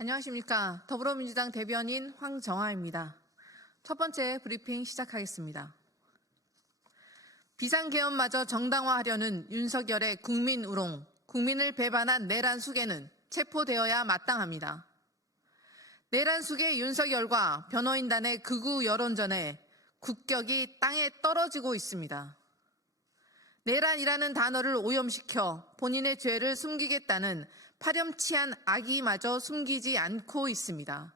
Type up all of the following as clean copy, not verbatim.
안녕하십니까. 더불어민주당 대변인 황정아입니다. 첫 번째 브리핑 시작하겠습니다. 비상계엄마저 정당화하려는 윤석열의 국민 우롱, 국민을 배반한 내란 수괴는 체포되어야 마땅합니다. 내란 수괴 윤석열과 변호인단의 극우 여론전에 국격이 땅에 떨어지고 있습니다. 내란이라는 단어를 오염시켜 본인의 죄를 숨기겠다는 파렴치한 악의마저 숨기지 않고 있습니다.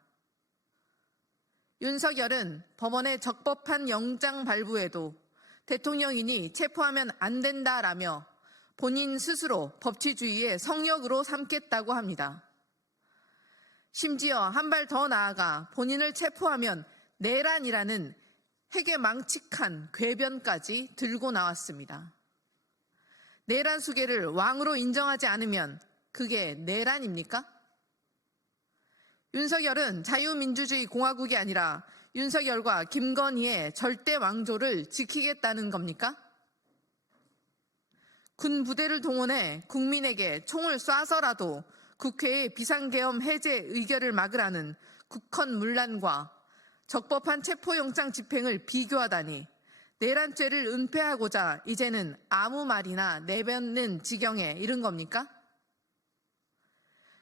윤석열은 법원의 적법한 영장 발부에도 대통령이니 체포하면 안 된다라며 본인 스스로 법치주의의 성역으로 삼겠다고 합니다. 심지어 한 발 더 나아가 본인을 체포하면 내란이라는 해괴망측한 궤변까지 들고 나왔습니다. 내란 수괴를 왕으로 인정하지 않으면 그게 내란입니까? 윤석열은 자유민주주의 공화국이 아니라 윤석열과 김건희의 절대 왕조를 지키겠다는 겁니까? 군 부대를 동원해 국민에게 총을 쏴서라도 국회의 비상계엄 해제 의결을 막으라는 국헌 문란과 적법한 체포영장 집행을 비교하다니 내란죄를 은폐하고자 이제는 아무 말이나 내뱉는 지경에 이른 겁니까?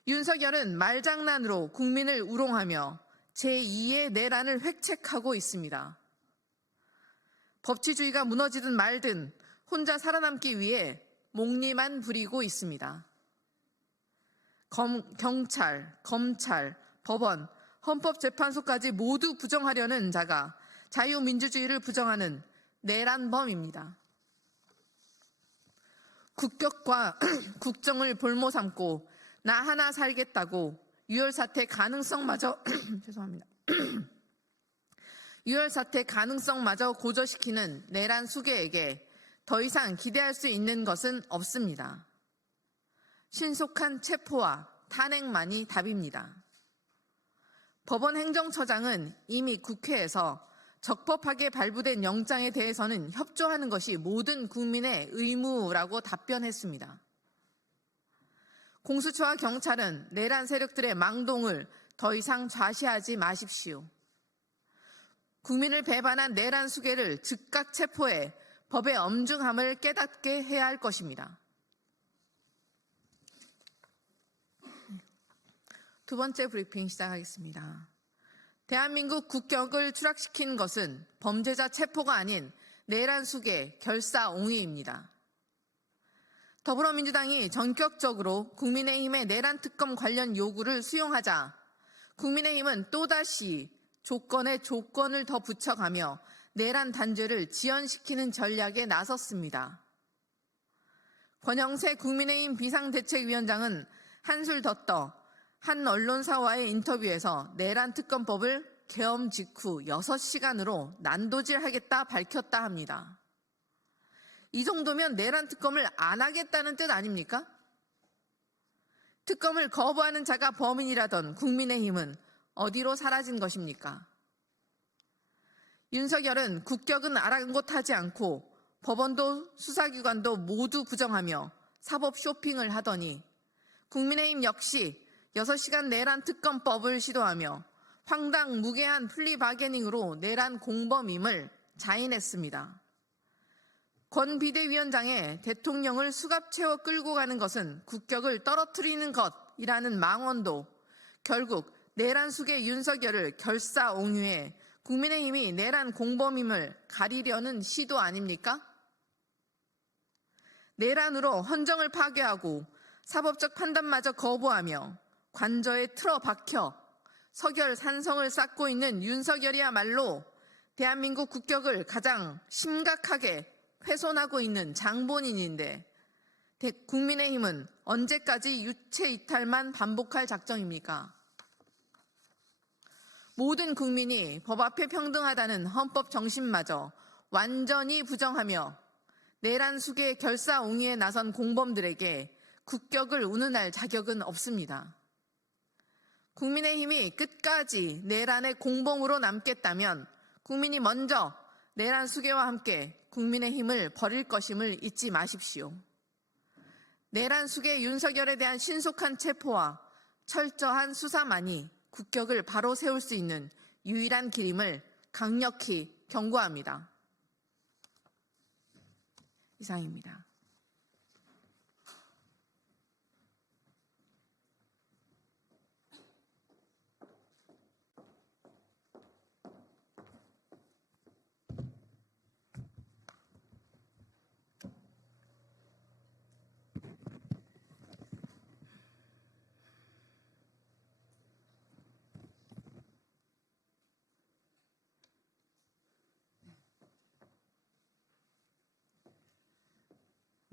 윤석열은 말장난으로 국민을 우롱하며 제2의 내란을 획책하고 있습니다. 법치주의가 무너지든 말든 혼자 살아남기 위해 목리만 부리고 있습니다. 경찰, 검찰, 법원, 헌법재판소까지 모두 부정하려는 자가 자유민주주의를 부정하는 내란범입니다. 국격과 국정을 볼모 삼고 나 하나 살겠다고 유혈 사태 가능성마저 죄송합니다. 유혈 사태 가능성마저 고조시키는 내란 수괴에게 더 이상 기대할 수 있는 것은 없습니다. 신속한 체포와 탄핵만이 답입니다. 법원 행정처장은 이미 국회에서 적법하게 발부된 영장에 대해서는 협조하는 것이 모든 국민의 의무라고 답변했습니다. 공수처와 경찰은 내란 세력들의 망동을 더 이상 좌시하지 마십시오. 국민을 배반한 내란 수괴를 즉각 체포해 법의 엄중함을 깨닫게 해야 할 것입니다. 두 번째 브리핑 시작하겠습니다. 대한민국 국격을 추락시킨 것은 범죄자 체포가 아닌 내란 수괴, 결사옹위입니다. 더불어민주당이 전격적으로 국민의힘의 내란 특검 관련 요구를 수용하자 국민의힘은 또다시 조건에 조건을 더 붙여가며 내란 단죄를 지연시키는 전략에 나섰습니다. 권영세 국민의힘 비상대책위원장은 한술 더 떠 한 언론사와의 인터뷰에서 내란 특검법을 계엄 직후 6시간으로 난도질하겠다 밝혔다 합니다. 이 정도면 내란 특검을 안 하겠다는 뜻 아닙니까? 특검을 거부하는 자가 범인이라던 국민의힘은 어디로 사라진 것입니까? 윤석열은 국격은 아랑곳하지 않고 법원도 수사기관도 모두 부정하며 사법 쇼핑을 하더니 국민의힘 역시 6시간 내란 특검법을 시도하며 황당무계한 플리바게닝으로 내란 공범임을 자인했습니다. 권 비대위원장의 대통령을 수갑 채워 끌고 가는 것은 국격을 떨어뜨리는 것이라는 망언도 결국 내란 수괴 윤석열을 결사옹위해 국민의힘이 내란 공범임을 가리려는 시도 아닙니까? 내란으로 헌정을 파괴하고 사법적 판단마저 거부하며 관저에 틀어박혀 서결산성을 쌓고 있는 윤석열이야말로 대한민국 국격을 가장 심각하게 훼손하고 있는 장본인인데 국민의힘은 언제까지 유체 이탈만 반복할 작정입니까? 모든 국민이 법 앞에 평등하다는 헌법 정신마저 완전히 부정하며 내란 수괴 결사옹위에 나선 공범들에게 국격을 운운할 자격은 없습니다. 국민의힘이 끝까지 내란의 공범으로 남겠다면 국민이 먼저 내란 수괴와 함께 국민의힘을 버릴 것임을 잊지 마십시오. 내란 수괴 윤석열에 대한 신속한 체포와 철저한 수사만이 국격을 바로 세울 수 있는 유일한 길임을 강력히 경고합니다. 이상입니다.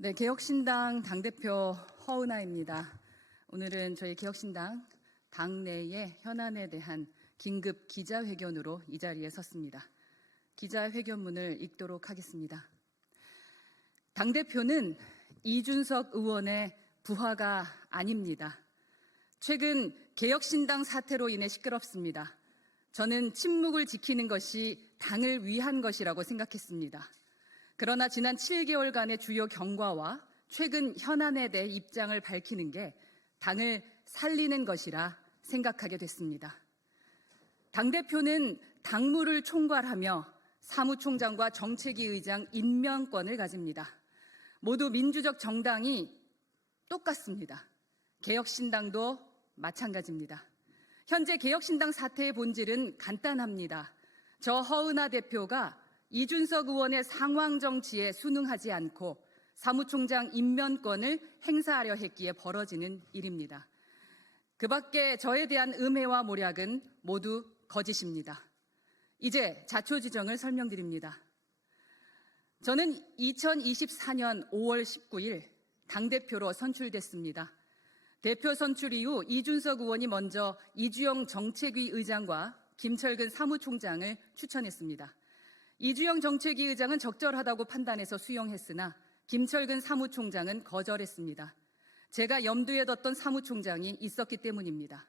네, 개혁신당 당대표 허은하입니다. 오늘은 저희 개혁신당 당내의 현안에 대한 긴급 기자회견으로 이 자리에 섰습니다. 기자회견문을 읽도록 하겠습니다. 당대표는 이준석 의원의 부하가 아닙니다. 최근 개혁신당 사태로 인해 시끄럽습니다. 저는 침묵을 지키는 것이 당을 위한 것이라고 생각했습니다. 그러나 지난 7개월간의 주요 경과와 최근 현안에 대해 입장을 밝히는 게 당을 살리는 것이라 생각하게 됐습니다. 당대표는 당무를 총괄하며 사무총장과 정책위 의장 임명권을 가집니다. 모두 민주적 정당이 똑같습니다. 개혁신당도 마찬가지입니다. 현재 개혁신당 사태의 본질은 간단합니다. 저 허은하 대표가 이준석 의원의 상황 정치에 순응하지 않고 사무총장 임명권을 행사하려 했기에 벌어지는 일입니다. 그 밖에 저에 대한 음해와 모략은 모두 거짓입니다. 이제 자초지정을 설명드립니다. 저는 2024년 5월 19일 당대표로 선출됐습니다. 대표 선출 이후 이준석 의원이 먼저 이주영 정책위 의장과 김철근 사무총장을 추천했습니다. 이주영 정책위 의장은 적절하다고 판단해서 수용했으나 김철근 사무총장은 거절했습니다. 제가 염두에 뒀던 사무총장이 있었기 때문입니다.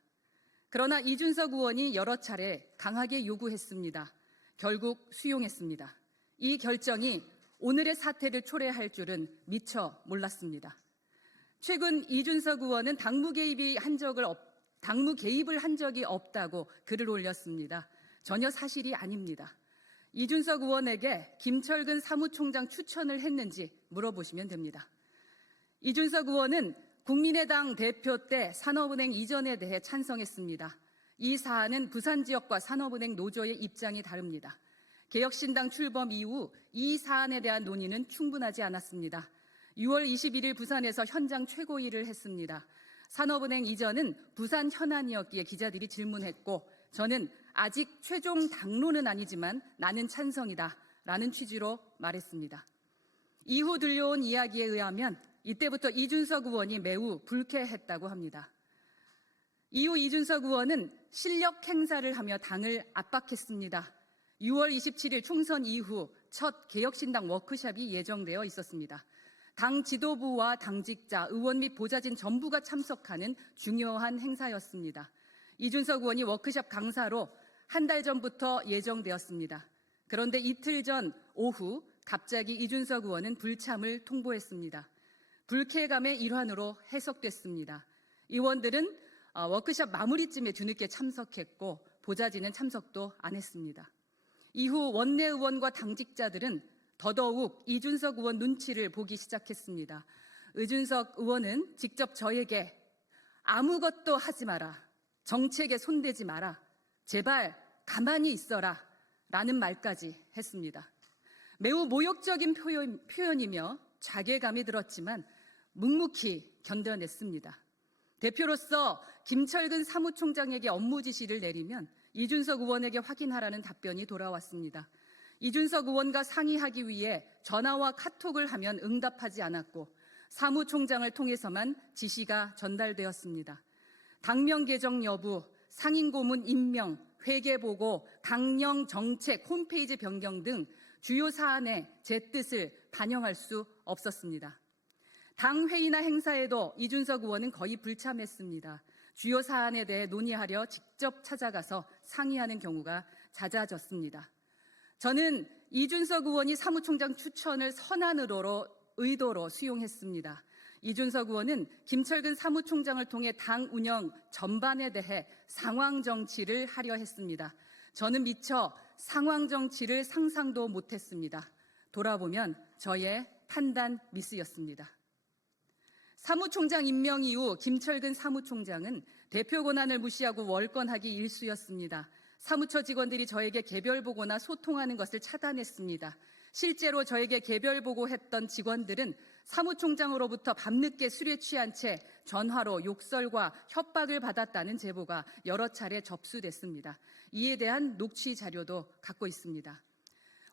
그러나 이준석 의원이 여러 차례 강하게 요구했습니다. 결국 수용했습니다. 이 결정이 오늘의 사태를 초래할 줄은 미처 몰랐습니다. 최근 이준석 의원은 당무 개입을 한 적이 없다고 글을 올렸습니다. 전혀 사실이 아닙니다. 이준석 의원에게 김철근 사무총장 추천을 했는지 물어보시면 됩니다. 이준석 의원은 국민의당 대표 때 산업은행 이전에 대해 찬성했습니다. 이 사안은 부산 지역과 산업은행 노조의 입장이 다릅니다. 개혁신당 출범 이후 이 사안에 대한 논의는 충분하지 않았습니다. 6월 21일 부산에서 현장 최고위를 했습니다. 산업은행 이전은 부산 현안이었기에 기자들이 질문했고 저는 아직 최종 당론은 아니지만 나는 찬성이다 라는 취지로 말했습니다. 이후 들려온 이야기에 의하면 이때부터 이준석 의원이 매우 불쾌했다고 합니다. 이후 이준석 의원은 실력 행사를 하며 당을 압박했습니다. 6월 27일 총선 이후 첫 개혁신당 워크숍이 예정되어 있었습니다. 당 지도부와 당직자, 의원 및 보좌진 전부가 참석하는 중요한 행사였습니다. 이준석 의원이 워크숍 강사로 한 달 전부터 예정되었습니다. 그런데 이틀 전 오후 갑자기 이준석 의원은 불참을 통보했습니다. 불쾌감의 일환으로 해석됐습니다. 의원들은 워크숍 마무리쯤에 뒤늦게 참석했고 보좌진은 참석도 안 했습니다. 이후 원내 의원과 당직자들은 더더욱 이준석 의원 눈치를 보기 시작했습니다. 이준석 의원은 직접 저에게 아무것도 하지 마라, 정책에 손대지 마라, 제발 가만히 있어라 라는 말까지 했습니다. 매우 모욕적인 표현이며 자괴감이 들었지만 묵묵히 견뎌냈습니다. 대표로서 김철근 사무총장에게 업무 지시를 내리면 이준석 의원에게 확인하라는 답변이 돌아왔습니다. 이준석 의원과 상의하기 위해 전화와 카톡을 하면 응답하지 않았고 사무총장을 통해서만 지시가 전달되었습니다. 당명 개정 여부, 상임고문 임명, 회계보고, 강령 정책, 홈페이지 변경 등 주요 사안에 제 뜻을 반영할 수 없었습니다. 당 회의나 행사에도 이준석 의원은 거의 불참했습니다. 주요 사안에 대해 논의하려 직접 찾아가서 상의하는 경우가 잦아졌습니다. 저는 이준석 의원이 사무총장 추천을 선한 의도로 수용했습니다. 이준석 의원은 김철근 사무총장을 통해 당 운영 전반에 대해 상황 정치를 하려 했습니다. 저는 미처 상황 정치를 상상도 못했습니다. 돌아보면 저의 판단 미스였습니다. 사무총장 임명 이후 김철근 사무총장은 대표 권한을 무시하고 월권하기 일쑤였습니다. 사무처 직원들이 저에게 개별 보고나 소통하는 것을 차단했습니다. 실제로 저에게 개별 보고했던 직원들은 사무총장으로부터 밤늦게 술에 취한 채 전화로 욕설과 협박을 받았다는 제보가 여러 차례 접수됐습니다. 이에 대한 녹취 자료도 갖고 있습니다.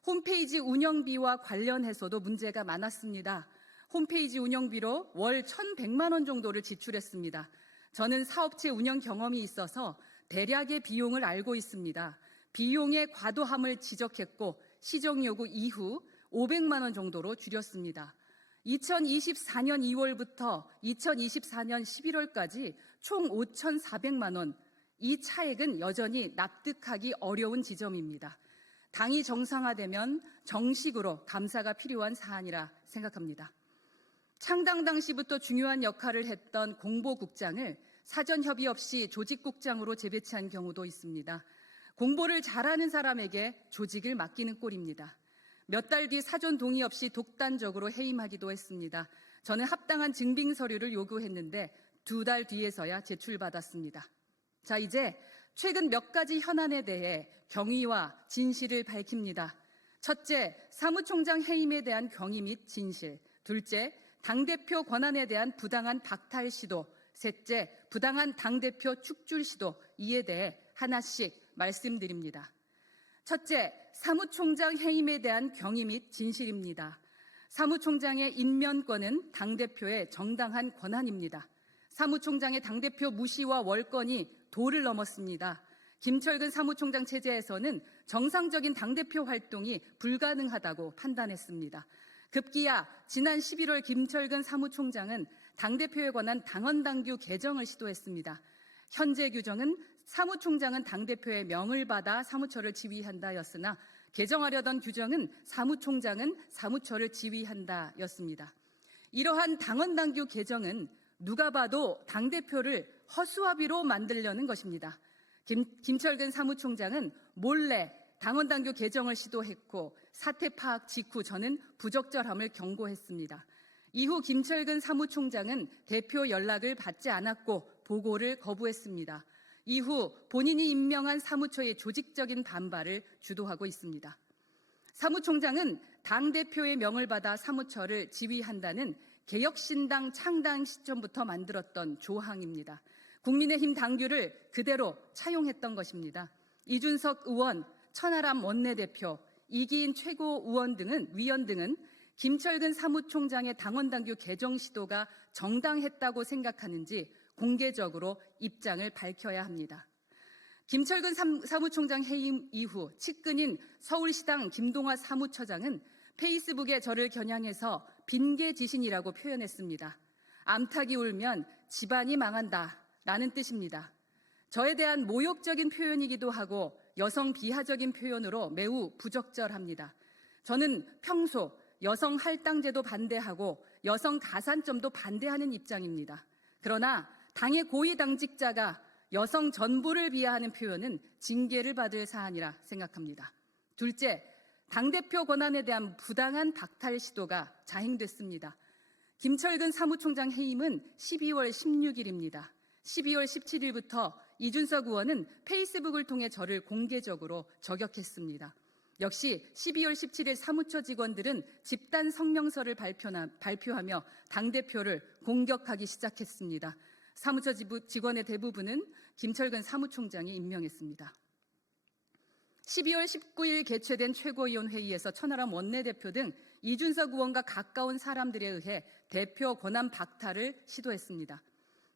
홈페이지 운영비와 관련해서도 문제가 많았습니다. 홈페이지 운영비로 월 1,100만 원 정도를 지출했습니다. 저는 사업체 운영 경험이 있어서 대략의 비용을 알고 있습니다. 비용의 과도함을 지적했고 시정 요구 이후 500만 원 정도로 줄였습니다. 2024년 2월부터 2024년 11월까지 총 5,400만 원. 이 차액은 여전히 납득하기 어려운 지점입니다. 당이 정상화되면 정식으로 감사가 필요한 사안이라 생각합니다. 창당 당시부터 중요한 역할을 했던 공보국장을 사전 협의 없이 조직국장으로 재배치한 경우도 있습니다. 공보를 잘하는 사람에게 조직을 맡기는 꼴입니다. 몇 달 뒤 사전 동의 없이 독단적으로 해임하기도 했습니다. 저는 합당한 증빙 서류를 요구했는데 2달 뒤에서야 제출받았습니다. 자, 이제 최근 몇 가지 현안에 대해 경위와 진실을 밝힙니다. 첫째, 사무총장 해임에 대한 경위 및 진실. 둘째, 당대표 권한에 대한 부당한 박탈 시도. 셋째, 부당한 당대표 축출 시도. 이에 대해 하나씩 말씀드립니다. 첫째, 사무총장 해임에 대한 경위 및 진실입니다. 사무총장의 임면권은 당대표의 정당한 권한입니다. 사무총장의 당대표 무시와 월권이 도를 넘었습니다. 김철근 사무총장 체제에서는 정상적인 당대표 활동이 불가능하다고 판단했습니다. 급기야 지난 11월 김철근 사무총장은 당대표에 관한 당헌당규 개정을 시도했습니다. 현재 규정은 사무총장은 당대표의 명을 받아 사무처를 지휘한다였으나 개정하려던 규정은 사무총장은 사무처를 지휘한다였습니다. 이러한 당헌당규 개정은 누가 봐도 당대표를 허수아비로 만들려는 것입니다. 김철근 사무총장은 몰래 당헌당규 개정을 시도했고 사태 파악 직후 저는 부적절함을 경고했습니다. 이후 김철근 사무총장은 대표 연락을 받지 않았고 보고를 거부했습니다. 이후 본인이 임명한 사무처의 조직적인 반발을 주도하고 있습니다. 사무총장은 당대표의 명을 받아 사무처를 지휘한다는 개혁신당 창당 시점부터 만들었던 조항입니다. 국민의힘 당규를 그대로 차용했던 것입니다. 이준석 의원, 천하람 원내대표, 이기인 최고위원 등은 김철근 사무총장의 당헌당규 개정 시도가 정당했다고 생각하는지 공개적으로 입장을 밝혀야 합니다. 김철근 사무총장 해임 이후 측근인 서울시당 김동화 사무처장은 페이스북에 저를 겨냥해서 빈개지신이라고 표현했습니다. 암탉이 울면 집안이 망한다라는 뜻입니다. 저에 대한 모욕적인 표현이기도 하고 여성 비하적인 표현으로 매우 부적절합니다. 저는 평소 여성 할당제도 반대하고 여성 가산점도 반대하는 입장입니다. 그러나 당의 고위 당직자가 여성 전부를 비하하는 표현은 징계를 받을 사안이라 생각합니다. 둘째, 당대표 권한에 대한 부당한 박탈 시도가 자행됐습니다. 김철근 사무총장 해임은 12월 16일입니다. 12월 17일부터 이준석 의원은 페이스북을 통해 저를 공개적으로 저격했습니다. 역시 12월 17일 사무처 직원들은 집단 성명서를 발표하며 당대표를 공격하기 시작했습니다. 사무처 직원의 대부분은 김철근 사무총장이 임명했습니다. 12월 19일 개최된 최고위원 회의에서 천하람 원내대표 등 이준석 의원과 가까운 사람들에 의해 대표 권한 박탈을 시도했습니다.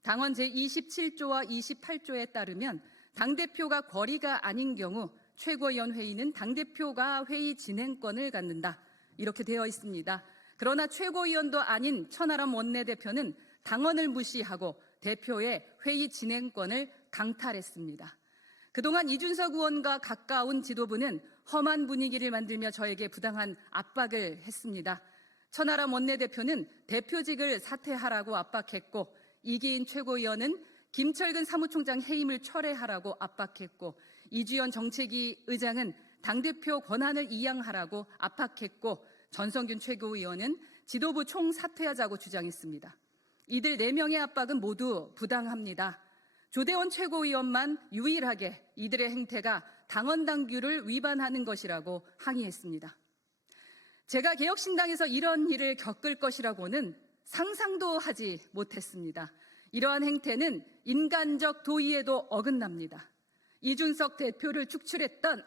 당헌 제27조와 28조에 따르면 당대표가 거리가 아닌 경우 최고위원 회의는 당대표가 회의 진행권을 갖는다. 이렇게 되어 있습니다. 그러나 최고위원도 아닌 천하람 원내대표는 당헌을 무시하고 대표의 회의 진행권을 강탈했습니다. 그동안 이준석 의원과 가까운 지도부는 험한 분위기를 만들며 저에게 부당한 압박을 했습니다. 천하람 원내대표는 대표직을 사퇴하라고 압박했고, 이기인 최고위원은 김철근 사무총장 해임을 철회하라고 압박했고, 이주연 정책위 의장은 당대표 권한을 이양하라고 압박했고, 전성균 최고위원은 지도부 총사퇴하자고 주장했습니다. 이들 4명의 압박은 모두 부당합니다. 조대원 최고위원만 유일하게 이들의 행태가 당원 당규를 위반하는 것이라고 항의했습니다. 제가 개혁신당에서 이런 일을 겪을 것이라고는 상상도 하지 못했습니다. 이러한 행태는 인간적 도의에도 어긋납니다. 이준석 대표를 축출했던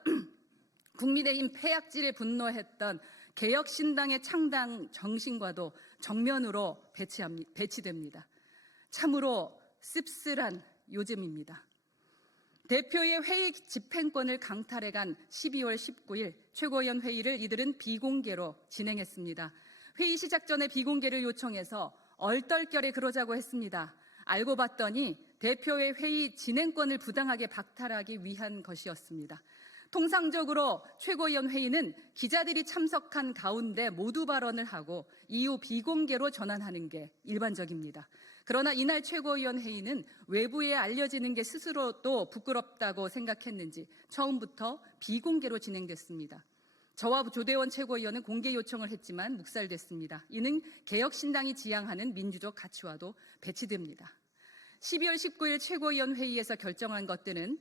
국민의힘 폐악질에 분노했던 개혁신당의 창당 정신과도 정면으로 배치됩니다. 참으로 씁쓸한 요즘입니다. 대표의 회의 집행권을 강탈해간 12월 19일 최고위원 회의를 이들은 비공개로 진행했습니다. 회의 시작 전에 비공개를 요청해서 얼떨결에 그러자고 했습니다. 알고 봤더니 대표의 회의 진행권을 부당하게 박탈하기 위한 것이었습니다. 통상적으로 최고위원 회의는 기자들이 참석한 가운데 모두 발언을 하고 이후 비공개로 전환하는 게 일반적입니다. 그러나 이날 최고위원 회의는 외부에 알려지는 게 스스로도 부끄럽다고 생각했는지 처음부터 비공개로 진행됐습니다. 저와 조대원 최고위원은 공개 요청을 했지만 묵살됐습니다. 이는 개혁신당이 지향하는 민주적 가치와도 배치됩니다. 12월 19일 최고위원 회의에서 결정한 것들은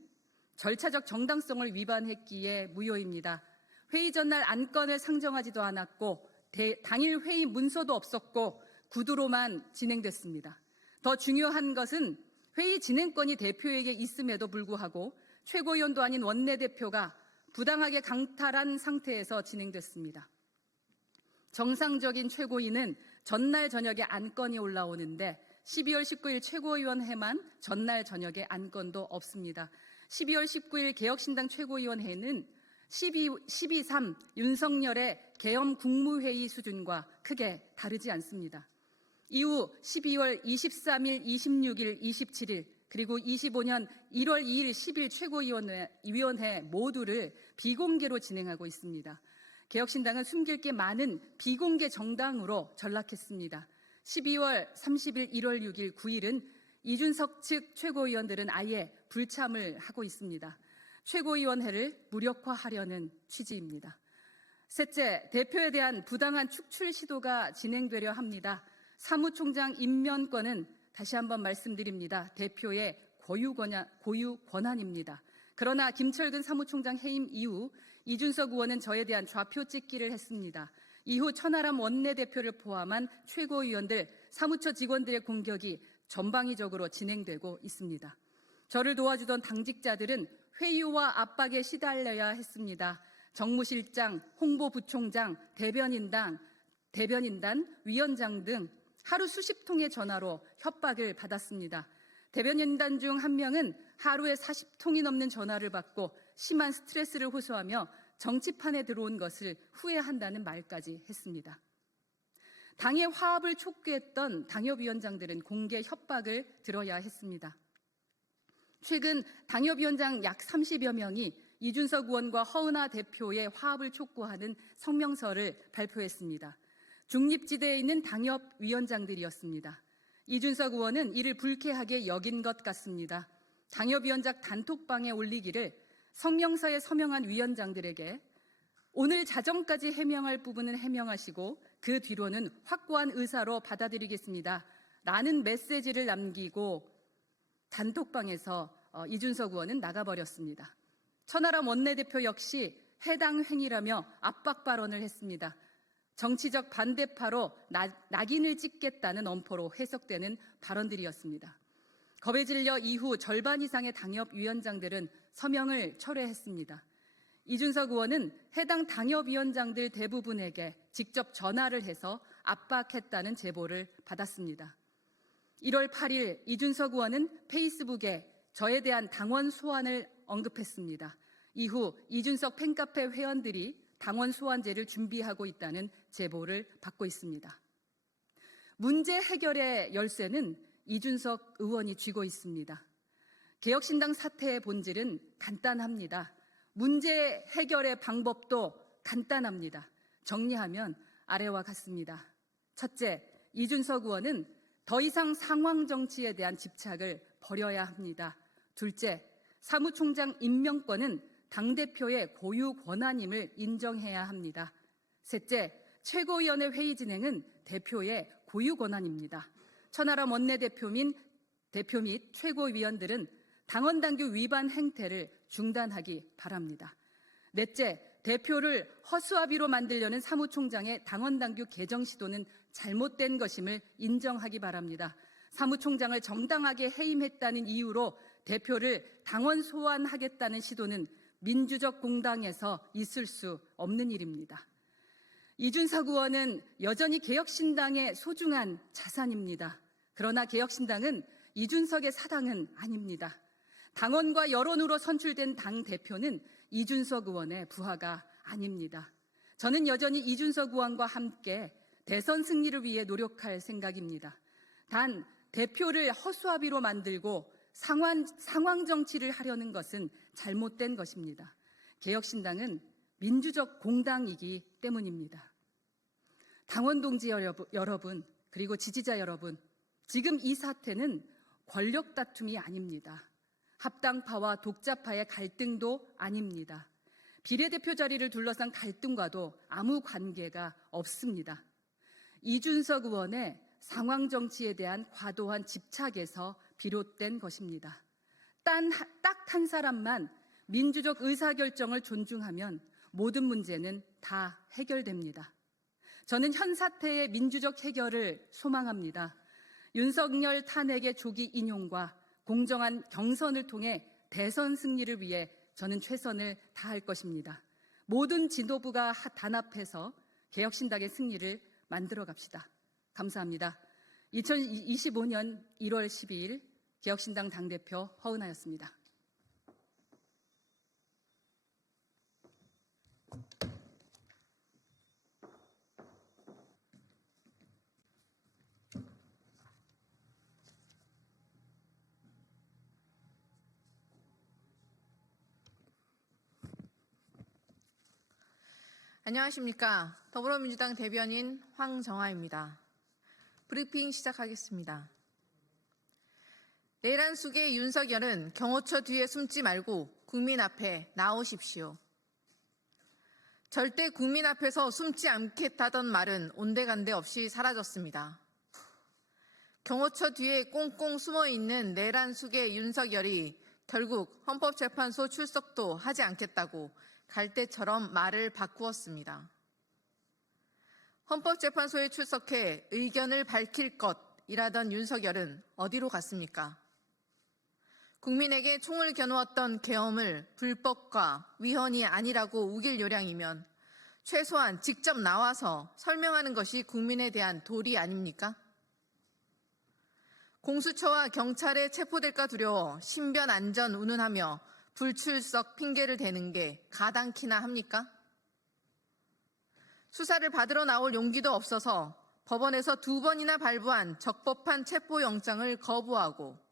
절차적 정당성을 위반했기에 무효입니다. 회의 전날 안건을 상정하지도 않았고 당일 회의 문서도 없었고 구두로만 진행됐습니다. 더 중요한 것은 회의 진행권이 대표에게 있음에도 불구하고 최고위원도 아닌 원내대표가 부당하게 강탈한 상태에서 진행됐습니다. 정상적인 최고위는 전날 저녁에 안건이 올라오는데 12월 19일 최고위원회만 전날 저녁에 안건도 없습니다. 12월 19일 개혁신당 최고위원회는 12.3 윤석열의 계엄 국무회의 수준과 크게 다르지 않습니다. 이후 12월 23일, 26일, 27일 그리고 25년 1월 2일, 10일 최고위원회 모두를 비공개로 진행하고 있습니다. 개혁신당은 숨길 게 많은 비공개 정당으로 전락했습니다. 12월 30일, 1월 6일, 9일은 이준석 측 최고위원들은 아예 불참을 하고 있습니다. 최고위원회를 무력화하려는 취지입니다. 셋째, 대표에 대한 부당한 축출 시도가 진행되려 합니다. 사무총장 임면권은 다시 한번 말씀드립니다. 대표의 고유 권한입니다. 그러나 김철근 사무총장 해임 이후 이준석 의원은 저에 대한 좌표 찍기를 했습니다. 이후 천하람 원내대표를 포함한 최고위원들, 사무처 직원들의 공격이 전방위적으로 진행되고 있습니다. 저를 도와주던 당직자들은 회유와 압박에 시달려야 했습니다. 정무실장, 홍보부총장, 대변인단, 위원장 등 하루 수십 통의 전화로 협박을 받았습니다. 대변인단 중 한 명은 하루에 40통이 넘는 전화를 받고 심한 스트레스를 호소하며 정치판에 들어온 것을 후회한다는 말까지 했습니다. 당의 화합을 촉구했던 당협위원장들은 공개 협박을 들어야 했습니다. 최근 당협위원장 약 30여 명이 이준석 의원과 허은하 대표의 화합을 촉구하는 성명서를 발표했습니다. 중립지대에 있는 당협위원장들이었습니다. 이준석 의원은 이를 불쾌하게 여긴 것 같습니다. 당협위원장 단톡방에 올리기를 성명서에 서명한 위원장들에게 오늘 자정까지 해명할 부분은 해명하시고 그 뒤로는 확고한 의사로 받아들이겠습니다. 라는 메시지를 남기고 단톡방에서 이준석 의원은 나가버렸습니다. 천하람 원내대표 역시 해당 행위라며 압박 발언을 했습니다. 정치적 반대파로 낙인을 찍겠다는 엄포로 해석되는 발언들이었습니다. 겁에 질려 이후 절반 이상의 당협위원장들은 서명을 철회했습니다. 이준석 의원은 해당 당협위원장들 대부분에게 직접 전화를 해서 압박했다는 제보를 받았습니다. 1월 8일 이준석 의원은 페이스북에 저에 대한 당원 소환을 언급했습니다. 이후 이준석 팬카페 회원들이 당원 소환제를 준비하고 있다는 제보를 받고 있습니다. 문제 해결의 열쇠는 이준석 의원이 쥐고 있습니다. 개혁신당 사태의 본질은 간단합니다. 문제 해결의 방법도 간단합니다. 정리하면 아래와 같습니다. 첫째, 이준석 의원은 더 이상 상황 정치에 대한 집착을 버려야 합니다. 둘째, 사무총장 임명권은 당대표의 고유 권한임을 인정해야 합니다. 셋째, 최고위원회 회의 진행은 대표의 고유 권한입니다. 천하람 원내대표 및 최고위원들은 당원 당규 위반 행태를 중단하기 바랍니다. 넷째, 대표를 허수아비로 만들려는 사무총장의 당원 당규 개정 시도는 잘못된 것임을 인정하기 바랍니다. 사무총장을 정당하게 해임했다는 이유로 대표를 당원 소환하겠다는 시도는 민주적 공당에서 있을 수 없는 일입니다. 이준석 의원은 여전히 개혁신당의 소중한 자산입니다. 그러나 개혁신당은 이준석의 사당은 아닙니다. 당원과 여론으로 선출된 당대표는 이준석 의원의 부하가 아닙니다. 저는 여전히 이준석 의원과 함께 대선 승리를 위해 노력할 생각입니다. 단, 대표를 허수아비로 만들고 상황 정치를 하려는 것은 잘못된 것입니다. 개혁신당은 민주적 공당이기 때문입니다. 당원 동지 여러분, 그리고 지지자 여러분, 지금 이 사태는 권력 다툼이 아닙니다. 합당파와 독자파의 갈등도 아닙니다. 비례대표 자리를 둘러싼 갈등과도 아무 관계가 없습니다. 이준석 의원의 상황 정치에 대한 과도한 집착에서 비롯된 것입니다. 딱 한 사람만 민주적 의사결정을 존중하면 모든 문제는 다 해결됩니다. 저는 현 사태의 민주적 해결을 소망합니다. 윤석열 탄핵의 조기 인용과 공정한 경선을 통해 대선 승리를 위해 저는 최선을 다할 것입니다. 모든 지도부가 단합해서 개혁신당의 승리를 만들어 갑시다. 감사합니다. 2025년 1월 12일 개혁신당 당대표 허은하였습니다. 안녕하십니까. 더불어민주당 대변인 황정화입니다. 브리핑 시작하겠습니다. 내란 속의 윤석열은 경호처 뒤에 숨지 말고 국민 앞에 나오십시오. 절대 국민 앞에서 숨지 않겠다던 말은 온데간데 없이 사라졌습니다. 경호처 뒤에 꽁꽁 숨어있는 내란 속의 윤석열이 결국 헌법재판소 출석도 하지 않겠다고 갈대처럼 말을 바꾸었습니다. 헌법재판소에 출석해 의견을 밝힐 것이라던 윤석열은 어디로 갔습니까? 국민에게 총을 겨누었던 계엄을 불법과 위헌이 아니라고 우길 요량이면 최소한 직접 나와서 설명하는 것이 국민에 대한 도리 아닙니까? 공수처와 경찰에 체포될까 두려워 신변 안전 운운하며 불출석 핑계를 대는 게 가당키나 합니까? 수사를 받으러 나올 용기도 없어서 법원에서 2번이나 발부한 적법한 체포영장을 거부하고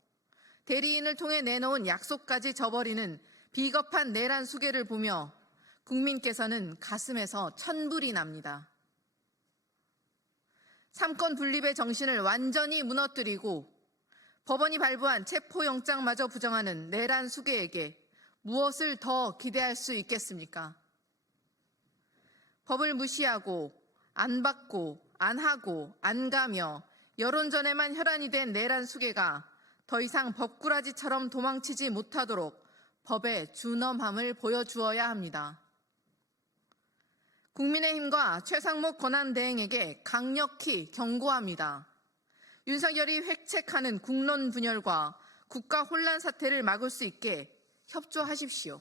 대리인을 통해 내놓은 약속까지 저버리는 비겁한 내란 수괴를 보며 국민께서는 가슴에서 천불이 납니다. 삼권 분립의 정신을 완전히 무너뜨리고 법원이 발부한 체포영장마저 부정하는 내란 수괴에게 무엇을 더 기대할 수 있겠습니까? 법을 무시하고 안 받고 안 하고 안 가며 여론전에만 혈안이 된 내란 수괴가 더 이상 법꾸라지처럼 도망치지 못하도록 법의 준엄함을 보여주어야 합니다. 국민의힘과 최상목 권한대행에게 강력히 경고합니다. 윤석열이 획책하는 국론 분열과 국가 혼란 사태를 막을 수 있게 협조하십시오.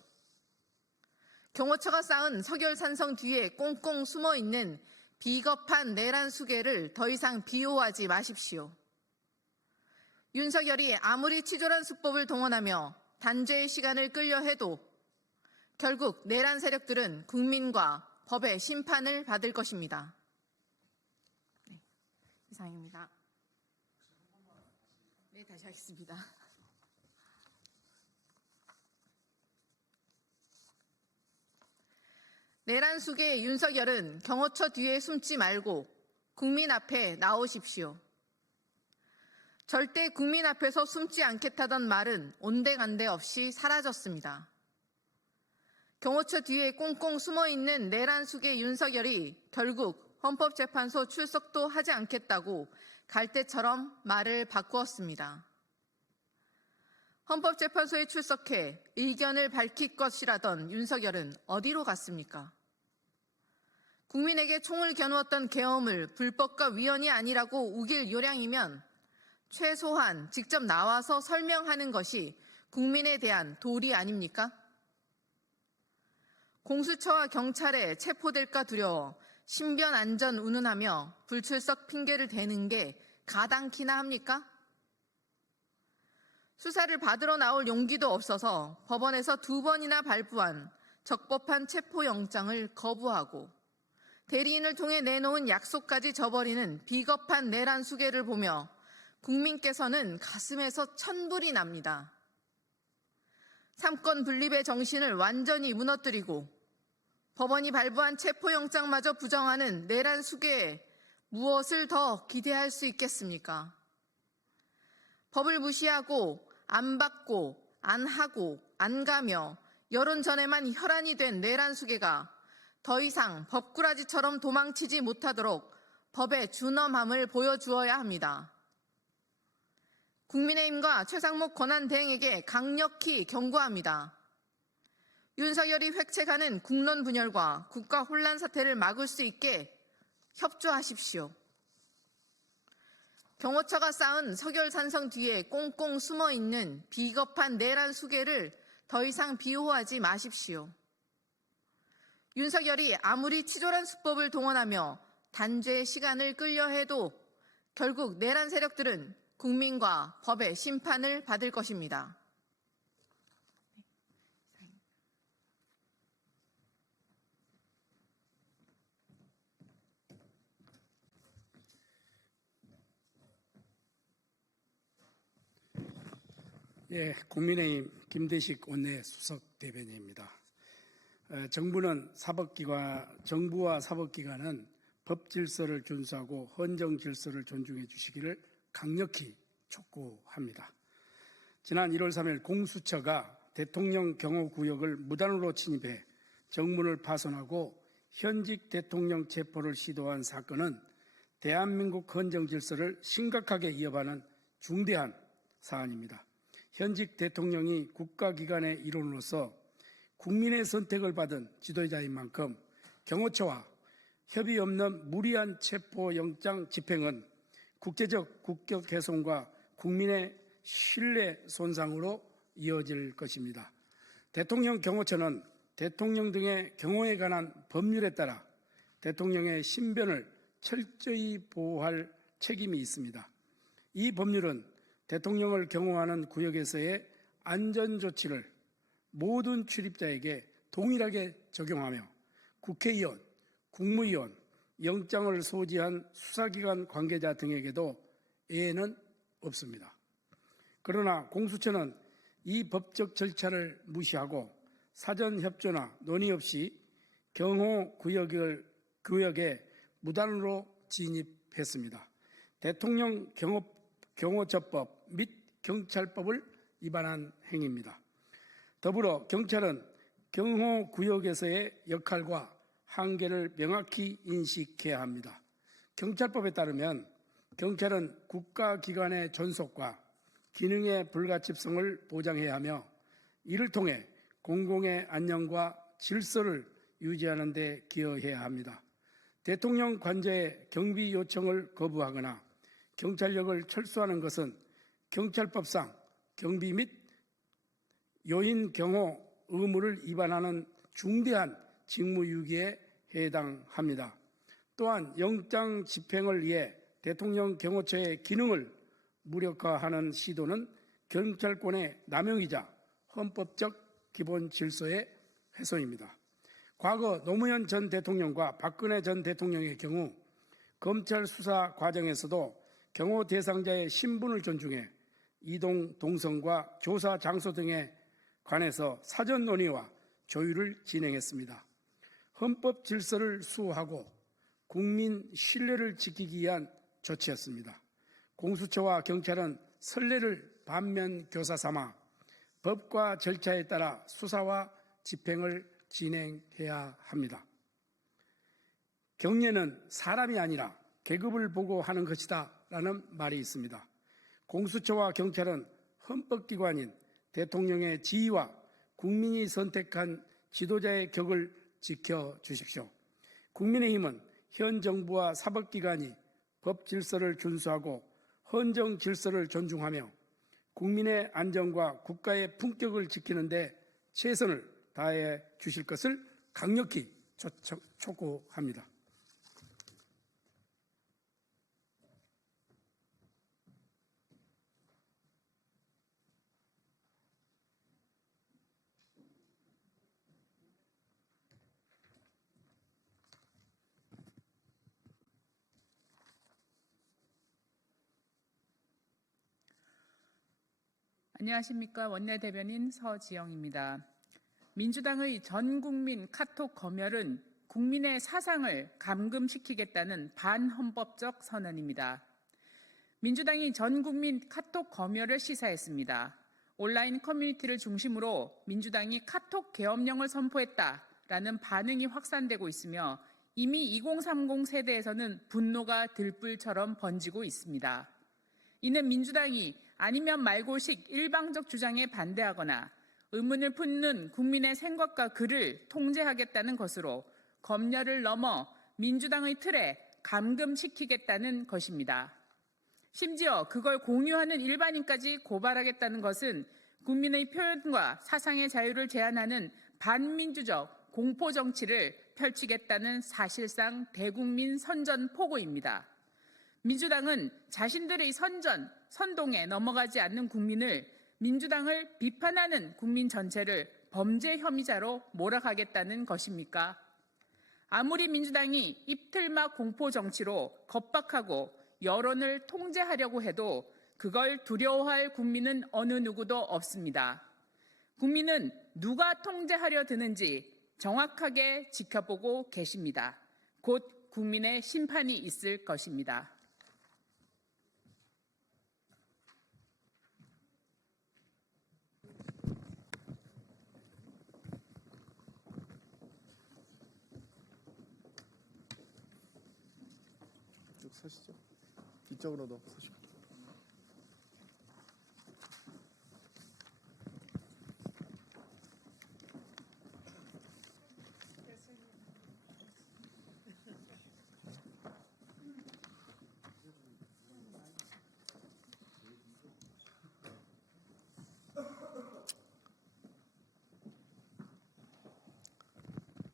경호처가 쌓은 서결산성 뒤에 꽁꽁 숨어있는 비겁한 내란 수괴를 더 이상 비호하지 마십시오. 윤석열이 아무리 치졸한 수법을 동원하며 단죄의 시간을 끌려 해도 결국 내란 세력들은 국민과 법의 심판을 받을 것입니다. 네, 이상입니다. 네, 다시 하겠습니다. 내란 속의 윤석열은 경호처 뒤에 숨지 말고 국민 앞에 나오십시오. 절대 국민 앞에서 숨지 않겠다던 말은 온데간데 없이 사라졌습니다. 경호처 뒤에 꽁꽁 숨어있는 내란 숙의 윤석열이 결국 헌법재판소 출석도 하지 않겠다고 갈대처럼 말을 바꾸었습니다. 헌법재판소에 출석해 의견을 밝힐 것이라던 윤석열은 어디로 갔습니까? 국민에게 총을 겨누었던 계엄을 불법과 위헌이 아니라고 우길 요량이면 최소한 직접 나와서 설명하는 것이 국민에 대한 도리 아닙니까? 공수처와 경찰에 체포될까 두려워 신변 안전 운운하며 불출석 핑계를 대는 게 가당키나 합니까? 수사를 받으러 나올 용기도 없어서 법원에서 2번이나 발부한 적법한 체포영장을 거부하고 대리인을 통해 내놓은 약속까지 저버리는 비겁한 내란 수괴를 보며 국민께서는 가슴에서 천불이 납니다. 삼권 분립의 정신을 완전히 무너뜨리고 법원이 발부한 체포영장마저 부정하는 내란 수괴에 무엇을 더 기대할 수 있겠습니까? 법을 무시하고 안 받고 안 하고 안 가며 여론 전에만 혈안이 된 내란 수괴가 더 이상 법꾸라지처럼 도망치지 못하도록 법의 준엄함을 보여주어야 합니다. 국민의힘과 최상목 권한대행에게 강력히 경고합니다. 윤석열이 획책하는 국론 분열과 국가 혼란 사태를 막을 수 있게 협조하십시오. 경호처가 쌓은 서결산성 뒤에 꽁꽁 숨어있는 비겁한 내란 수괴를 더 이상 비호하지 마십시오. 윤석열이 아무리 치졸한 수법을 동원하며 단죄의 시간을 끌려 해도 결국 내란 세력들은 국민과 법의 심판을 받을 것입니다. 예, 국민의힘 김대식 원내수석 대변인입니다. 정부와 사법기관은 법 질서를 준수하고 헌정 질서를 존중해 주시기를 강력히 촉구합니다. 지난 1월 3일 공수처가 대통령 경호구역을 무단으로 침입해 정문을 파손하고 현직 대통령 체포를 시도한 사건은 대한민국 헌정 질서를 심각하게 위협하는 중대한 사안입니다. 현직 대통령이 국가기관의 일원으로서 국민의 선택을 받은 지도자인 만큼 경호처와 협의 없는 무리한 체포영장 집행은 국제적 국격 훼손과 국민의 신뢰 손상으로 이어질 것입니다. 대통령 경호처는 대통령 등의 경호에 관한 법률에 따라 대통령의 신변을 철저히 보호할 책임이 있습니다. 이 법률은 대통령을 경호하는 구역에서의 안전조치를 모든 출입자에게 동일하게 적용하며 국회의원, 국무위원, 영장을 소지한 수사기관 관계자 등에게도 예외는 없습니다. 그러나 공수처는 이 법적 절차를 무시하고 사전 협조나 논의 없이 경호구역에 무단으로 진입했습니다. 대통령 경호처법 및 경찰법을 위반한 행위입니다. 더불어 경찰은 경호구역에서의 역할과 한계를 명확히 인식해야 합니다. 경찰법에 따르면 경찰은 국가기관의 존속과 기능의 불가침성을 보장해야 하며 이를 통해 공공의 안녕과 질서를 유지하는 데 기여해야 합니다. 대통령 관저의 경비 요청을 거부하거나 경찰력을 철수하는 것은 경찰법상 경비 및 요인 경호 의무를 위반하는 중대한 직무유기에 해당합니다. 또한 영장 집행을 위해 대통령 경호처의 기능을 무력화하는 시도는 경찰권의 남용이자 헌법적 기본 질서의 훼손입니다. 과거 노무현 전 대통령과 박근혜 전 대통령의 경우 검찰 수사 과정에서도 경호 대상자의 신분을 존중해 이동 동선과 조사 장소 등에 관해서 사전 논의와 조율을 진행했습니다. 헌법 질서를 수호하고 국민 신뢰를 지키기 위한 조치였습니다. 공수처와 경찰은 선례를 반면 교사 삼아 법과 절차에 따라 수사와 집행을 진행해야 합니다. 경례는 사람이 아니라 계급을 보고 하는 것이다 라는 말이 있습니다. 공수처와 경찰은 헌법기관인 대통령의 지위와 국민이 선택한 지도자의 격을 지켜주십시오. 국민의힘은 현 정부와 사법기관이 법 질서를 준수하고 헌정 질서를 존중하며 국민의 안전과 국가의 품격을 지키는 데 최선을 다해 주실 것을 강력히 촉구합니다. 안녕하십니까. 원내대변인 서지영입니다. 민주당의 전국민 카톡 검열은 국민의 사상을 감금시키겠다는 반헌법적 선언입니다. 민주당이 전국민 카톡 검열을 시사했습니다. 온라인 커뮤니티를 중심으로 민주당이 카톡 계엄령을 선포했다라는 반응이 확산되고 있으며 이미 2030 세대에서는 분노가 들불처럼 번지고 있습니다. 이는 민주당이 아니면 말고식 일방적 주장에 반대하거나 의문을 품는 국민의 생각과 글을 통제하겠다는 것으로 검열을 넘어 민주당의 틀에 감금시키겠다는 것입니다. 심지어 그걸 공유하는 일반인까지 고발하겠다는 것은 국민의 표현과 사상의 자유를 제한하는 반민주적 공포정치를 펼치겠다는 사실상 대국민 선전포고입니다. 민주당은 자신들의 선동에 넘어가지 않는 국민을 민주당을 비판하는 국민 전체를 범죄 혐의자로 몰아가겠다는 것입니까? 아무리 민주당이 입틀막 공포 정치로 겁박하고 여론을 통제하려고 해도 그걸 두려워할 국민은 어느 누구도 없습니다. 국민은 누가 통제하려 드는지 정확하게 지켜보고 계십니다. 곧 국민의 심판이 있을 것입니다. 쭉 서시죠. 뒤쪽으로도 서시고.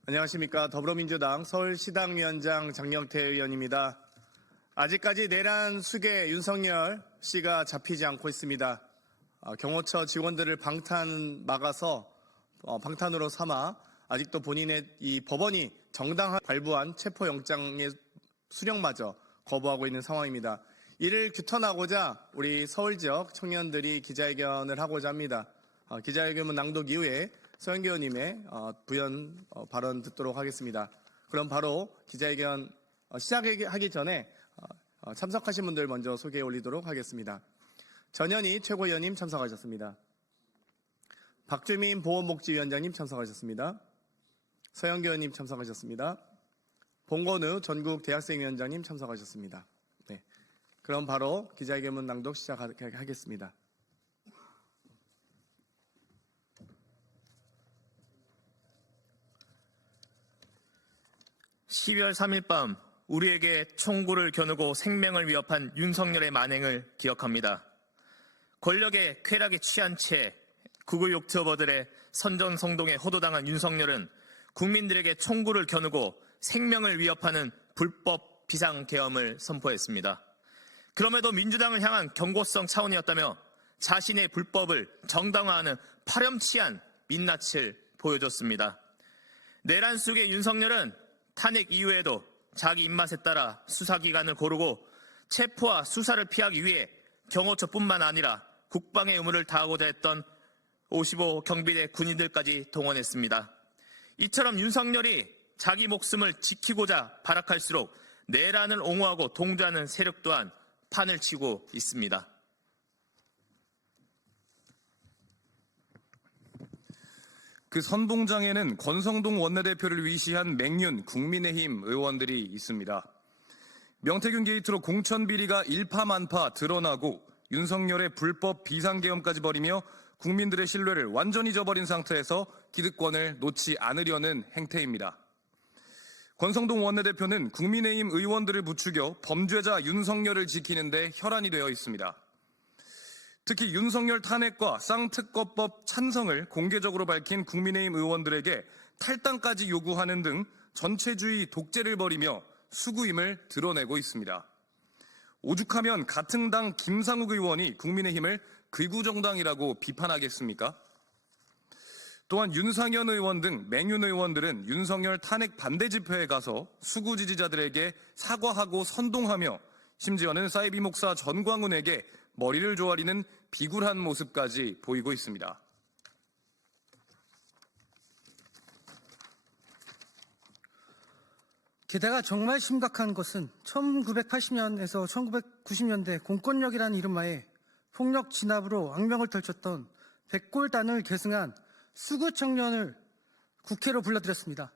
안녕하십니까. 더불어민주당 서울시당위원장 장영태 의원입니다. 아직까지 내란 수괴 윤석열 씨가 잡히지 않고 있습니다. 경호처 직원들을 방탄으로 삼아 아직도 본인의 이 법원이 정당하게 발부한 체포영장의 수령마저 거부하고 있는 상황입니다. 이를 규탄하고자 우리 서울 지역 청년들이 기자회견을 하고자 합니다. 기자회견문 낭독 이후에 서영교 의원님의 부연 발언 듣도록 하겠습니다. 그럼 바로 기자회견 시작하기 전에 참석하신 분들 먼저 소개해 올리도록 하겠습니다. 전현희 최고위원님 참석하셨습니다. 박주민 보건복지위원장님 참석하셨습니다. 서영교 의원님 참석하셨습니다. 봉건우 전국 대학생위원장님 참석하셨습니다. 네, 그럼 바로 기자회견문 낭독 시작하겠습니다. 12월 3일 밤 우리에게 총구를 겨누고 생명을 위협한 윤석열의 만행을 기억합니다. 권력의 쾌락에 취한 채 극우 유튜버들의 선전성동에 호도당한 윤석열은 국민들에게 총구를 겨누고 생명을 위협하는 불법 비상계엄을 선포했습니다. 그럼에도 민주당을 향한 경고성 차원이었다며 자신의 불법을 정당화하는 파렴치한 민낯을 보여줬습니다. 내란 속의 윤석열은 탄핵 이후에도 자기 입맛에 따라 수사기관을 고르고 체포와 수사를 피하기 위해 경호처뿐만 아니라 국방의 의무를 다하고자 했던 55 경비대 군인들까지 동원했습니다. 이처럼 윤석열이 자기 목숨을 지키고자 발악할수록 내란을 옹호하고 동조하는 세력 또한 판을 치고 있습니다. 그 선봉장에는 권성동 원내대표를 위시한 맹윤 국민의힘 의원들이 있습니다. 명태균 게이트로 공천비리가 일파만파 드러나고 윤석열의 불법 비상계엄까지 벌이며 국민들의 신뢰를 완전히 저버린 상태에서 기득권을 놓지 않으려는 행태입니다. 권성동 원내대표는 국민의힘 의원들을 부추겨 범죄자 윤석열을 지키는 데 혈안이 되어 있습니다. 특히 윤석열 탄핵과 쌍특검법 찬성을 공개적으로 밝힌 국민의힘 의원들에게 탈당까지 요구하는 등 전체주의 독재를 벌이며 수구임을 드러내고 있습니다. 오죽하면 같은 당 김상욱 의원이 국민의힘을 극우정당이라고 비판하겠습니까? 또한 윤상현 의원 등 맹윤 의원들은 윤석열 탄핵 반대 집회에 가서 수구 지지자들에게 사과하고 선동하며 심지어는 사이비 목사 전광훈에게 머리를 조아리는 비굴한 모습까지 보이고 있습니다. 게다가 정말 심각한 것은 1980년에서 1990년대 공권력이라는 이름하에 폭력 진압으로 악명을 떨쳤던 백골단을 계승한 수구 청년을 국회로 불러들였습니다.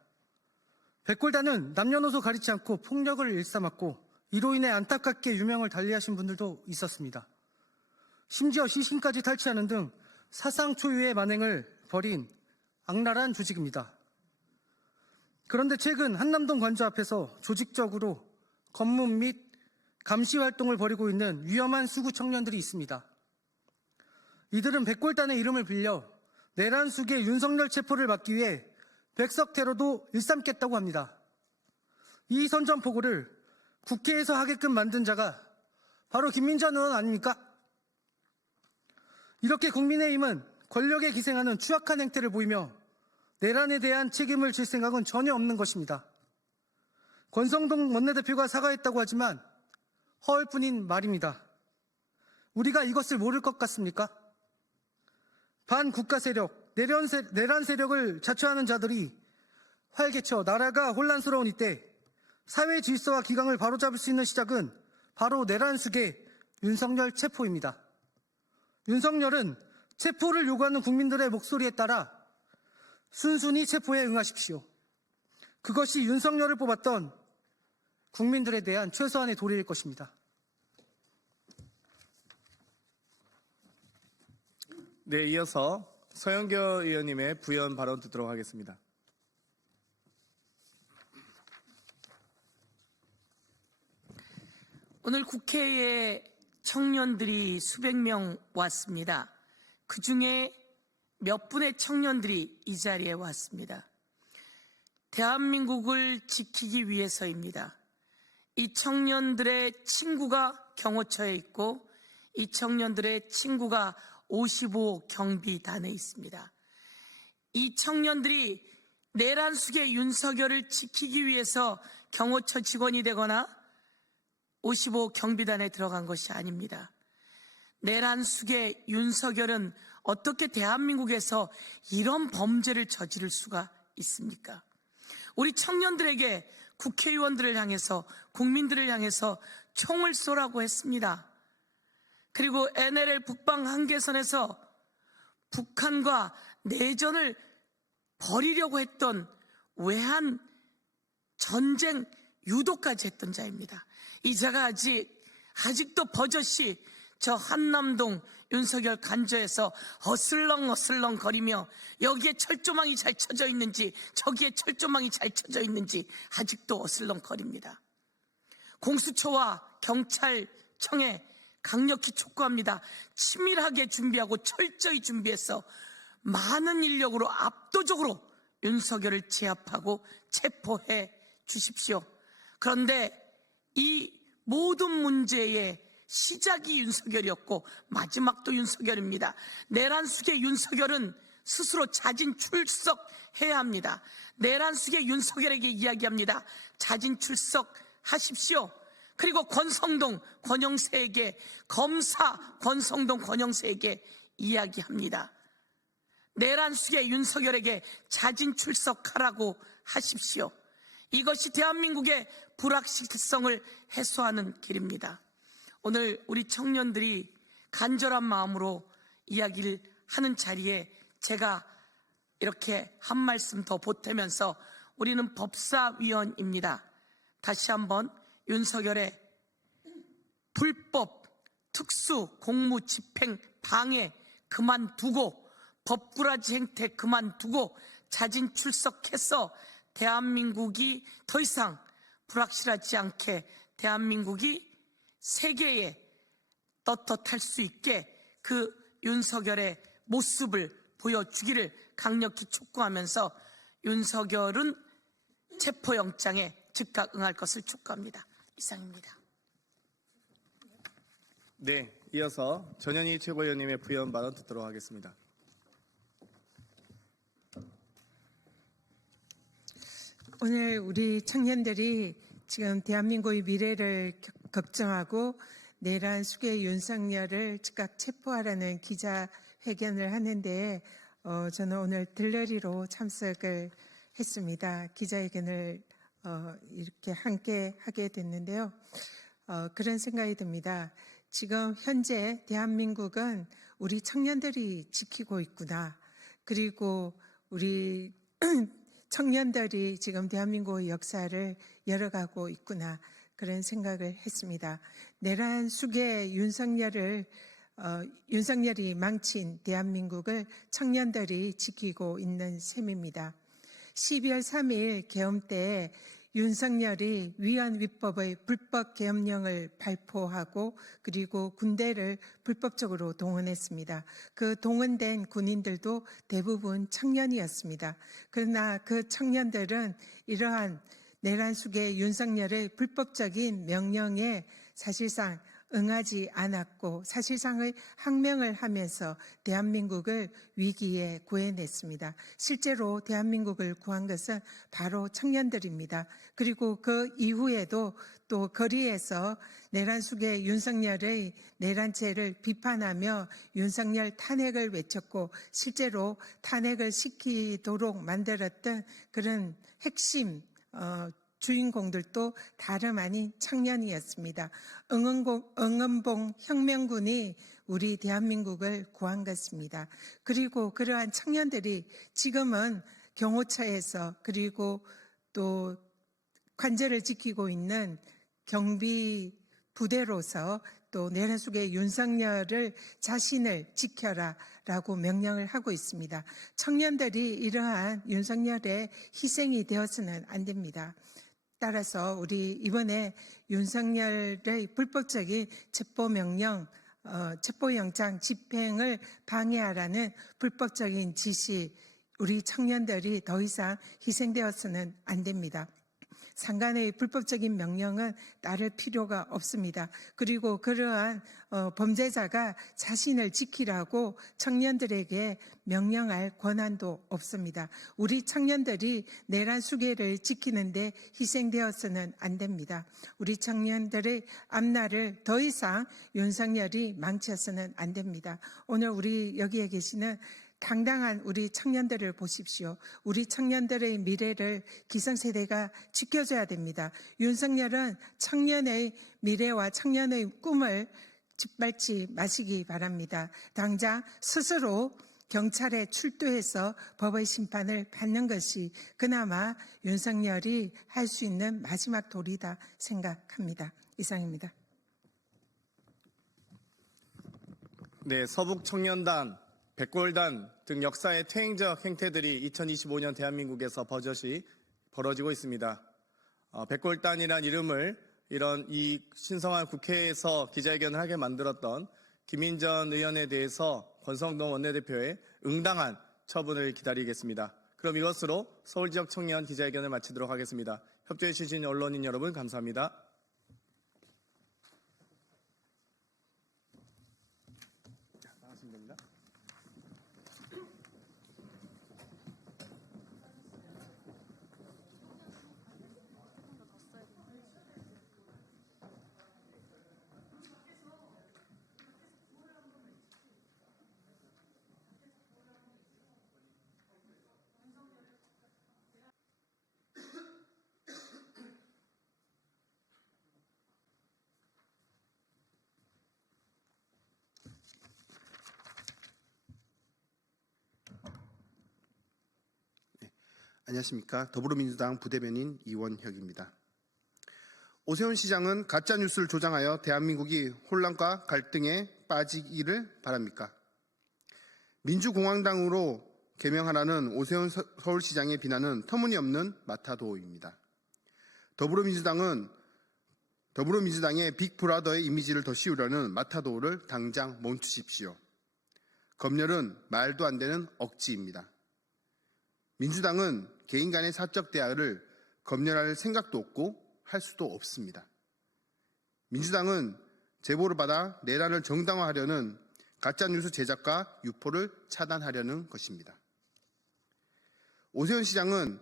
백골단은 남녀노소 가리지 않고 폭력을 일삼았고 이로 인해 안타깝게 유명을 달리하신 분들도 있었습니다. 심지어 시신까지 탈취하는 등 사상 초유의 만행을 벌인 악랄한 조직입니다. 그런데 최근 한남동 관저 앞에서 조직적으로 검문 및 감시 활동을 벌이고 있는 위험한 수구 청년들이 있습니다. 이들은 백골단의 이름을 빌려 내란 수계 윤석열 체포를 막기 위해 백석 테러도 일삼겠다고 합니다. 이 선전포고를 국회에서 하게끔 만든 자가 바로 김민전 의원 아닙니까? 이렇게 국민의힘은 권력에 기생하는 추악한 행태를 보이며 내란에 대한 책임을 질 생각은 전혀 없는 것입니다. 권성동 원내대표가 사과했다고 하지만 허울 뿐인 말입니다. 우리가 이것을 모를 것 같습니까? 반국가 세력, 내란 세력을 자처하는 자들이 활개쳐 나라가 혼란스러운 이때 사회 질서와 기강을 바로잡을 수 있는 시작은 바로 내란 수계 윤석열 체포입니다. 윤석열은 체포를 요구하는 국민들의 목소리에 따라 순순히 체포에 응하십시오. 그것이 윤석열을 뽑았던 국민들에 대한 최소한의 도리일 것입니다. 네, 이어서 서영교 의원님의 부연 발언 듣도록 하겠습니다. 오늘 국회에 청년들이 수백 명 왔습니다. 그중에 몇 분의 청년들이 이 자리에 왔습니다. 대한민국을 지키기 위해서입니다. 이 청년들의 친구가 경호처에 있고 이 청년들의 친구가 55 경비단에 있습니다. 이 청년들이 내란 수계 윤석열을 지키기 위해서 경호처 직원이 되거나 55 경비단에 들어간 것이 아닙니다. 내란 수계 윤석열은 어떻게 대한민국에서 이런 범죄를 저지를 수가 있습니까? 우리 청년들에게 국회의원들을 향해서 국민들을 향해서 총을 쏘라고 했습니다. 그리고 NLL 북방 한계선에서 북한과 내전을 벌이려고 했던 외환 전쟁 유도까지 했던 자입니다. 이 자가 아직도 버젓이 저 한남동 윤석열 관저에서 어슬렁어슬렁 거리며 여기에 철조망이 잘 쳐져 있는지 저기에 철조망이 잘 쳐져 있는지 아직도 어슬렁 거립니다. 공수처와 경찰청에 강력히 촉구합니다. 치밀하게 준비하고 철저히 준비해서 많은 인력으로 압도적으로 윤석열을 제압하고 체포해 주십시오. 그런데 이 모든 문제의 시작이 윤석열이었고 마지막도 윤석열입니다. 내란 수계 윤석열은 스스로 자진 출석해야 합니다. 내란 수계 윤석열에게 이야기합니다. 자진 출석하십시오. 그리고 권성동 권영세에게 검사 권성동 권영세에게 이야기합니다. 내란 수계 윤석열에게 자진 출석하라고 하십시오. 이것이 대한민국의 불확실성을 해소하는 길입니다. 오늘 우리 청년들이 간절한 마음으로 이야기를 하는 자리에 제가 이렇게 한 말씀 더 보태면서 우리는 법사위원입니다. 다시 한번 윤석열의 불법 특수 공무 집행 방해 그만두고 법꾸라지 행태 그만두고 자진 출석해서 대한민국이 더 이상 불확실하지 않게 대한민국이 세계에 떳떳할 수 있게 그 윤석열의 모습을 보여주기를 강력히 촉구하면서 윤석열은 체포영장에 즉각 응할 것을 촉구합니다. 이상입니다. 네, 이어서 전현희 최고위원님의 부연 발언 듣도록 하겠습니다. 오늘 우리 청년들이 지금 대한민국의 미래를 걱정하고 내란 수괴 윤석열을 즉각 체포하라는 기자회견을 하는데 저는 오늘 들러리로 참석을 했습니다. 기자회견을 이렇게 함께 하게 됐는데요. 그런 생각이 듭니다. 지금 현재 대한민국은 우리 청년들이 지키고 있구나. 그리고 우리 청년들이 지금 대한민국의 역사를 열어가고 있구나. 그런 생각을 했습니다. 내란 수괴 윤석열이 망친 대한민국을 청년들이 지키고 있는 셈입니다. 12월 3일 계엄 때 윤석열이 위헌위법의 불법 계엄령을 발포하고 그리고 군대를 불법적으로 동원했습니다. 그 동원된 군인들도 대부분 청년이었습니다. 그러나 그 청년들은 이러한 내란 수괴 윤석열의 불법적인 명령에 사실상 응하지 않았고 사실상의 항명을 하면서 대한민국을 위기에 구해냈습니다. 실제로 대한민국을 구한 것은 바로 청년들입니다. 그리고 그 이후에도 또 거리에서 내란 수괴 윤석열의 내란죄를 비판하며 윤석열 탄핵을 외쳤고 실제로 탄핵을 시키도록 만들었던 그런 핵심 주인공들도 다름 아닌 청년이었습니다. 응원봉 혁명군이 우리 대한민국을 구한 것입니다. 그리고 그러한 청년들이 지금은 경호처에서 그리고 또 관절을 지키고 있는 경비 부대로서 또 내란 속의 윤석열을 자신을 지켜라 라고 명령을 하고 있습니다. 청년들이 이러한 윤석열의 희생이 되어서는 안 됩니다. 따라서 우리 이번에 윤석열의 불법적인 체포영장 집행을 방해하라는 불법적인 지시, 우리 청년들이 더 이상 희생되어서는 안 됩니다. 상간의 불법적인 명령은 따를 필요가 없습니다. 그리고 그러한 범죄자가 자신을 지키라고 청년들에게 명령할 권한도 없습니다. 우리 청년들이 내란 수괴를 지키는데 희생되어서는 안 됩니다. 우리 청년들의 앞날을 더 이상 윤석열이 망쳐서는 안 됩니다. 오늘 우리 여기에 계시는 당당한 우리 청년들을 보십시오. 우리 청년들의 미래를 기성세대가 지켜줘야 됩니다. 윤석열은 청년의 미래와 청년의 꿈을 짓밟지 마시기 바랍니다. 당장 스스로 경찰에 출두해서 법의 심판을 받는 것이 그나마 윤석열이 할 수 있는 마지막 도리다 생각합니다. 이상입니다. 네, 서북청년단, 백골단 등 역사의 퇴행적 행태들이 2025년 대한민국에서 버젓이 벌어지고 있습니다. 백골단이란 이름을 이런 이 신성한 국회에서 기자회견을 하게 만들었던 김인전 의원에 대해서 권성동 원내대표의 응당한 처분을 기다리겠습니다. 그럼 이것으로 서울지역 청년 기자회견을 마치도록 하겠습니다. 협조해 주신 언론인 여러분 감사합니다. 안녕하십니까. 더불어민주당 부대변인 이원혁입니다. 오세훈 시장은 가짜뉴스를 조장하여 대한민국이 혼란과 갈등에 빠지기를 바랍니까? 민주공화당으로 개명하라는 오세훈 서울시장의 비난은 터무니없는 마타도입니다. 더불어민주당의 빅브라더의 이미지를 더 씌우려는 마타도를 당장 멈추십시오. 검열은 말도 안 되는 억지입니다. 민주당은 개인 간의 사적 대화를 검열할 생각도 없고 할 수도 없습니다. 민주당은 제보를 받아 내란을 정당화하려는 가짜뉴스 제작과 유포를 차단하려는 것입니다. 오세훈 시장은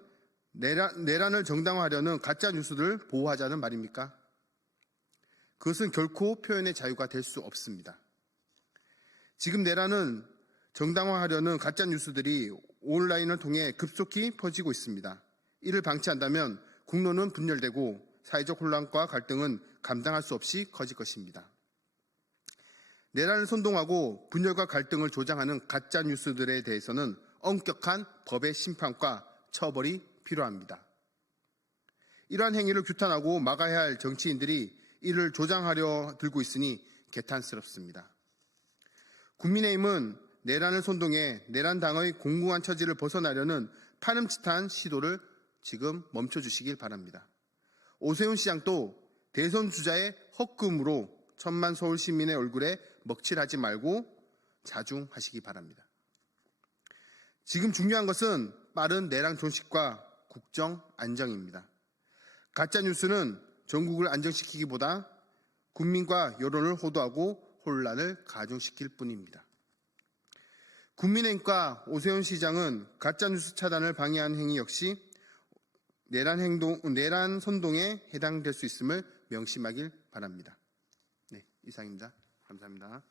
내란을 정당화하려는 가짜뉴스를 보호하자는 말입니까? 그것은 결코 표현의 자유가 될 수 없습니다. 지금 내란은 정당화하려는 가짜뉴스들이 온라인을 통해 급속히 퍼지고 있습니다. 이를 방치한다면 국론은 분열되고 사회적 혼란과 갈등은 감당할 수 없이 커질 것입니다. 내란을 선동하고 분열과 갈등을 조장하는 가짜뉴스들에 대해서는 엄격한 법의 심판과 처벌이 필요합니다. 이러한 행위를 규탄하고 막아야 할 정치인들이 이를 조장하려 들고 있으니 개탄스럽습니다. 국민의힘은 내란을 선동해 내란당의 공공한 처지를 벗어나려는 파렴치한 시도를 지금 멈춰주시길 바랍니다. 오세훈 시장도 대선 주자의 헛금으로 천만 서울 시민의 얼굴에 먹칠하지 말고 자중하시기 바랍니다. 지금 중요한 것은 빠른 내란 종식과 국정 안정입니다. 가짜뉴스는 전국을 안정시키기보다 국민과 여론을 호도하고 혼란을 가중시킬 뿐입니다. 국민의힘과 오세훈 시장은 가짜뉴스 차단을 방해한 행위 역시 내란 선동에 해당될 수 있음을 명심하길 바랍니다. 네, 이상입니다. 감사합니다.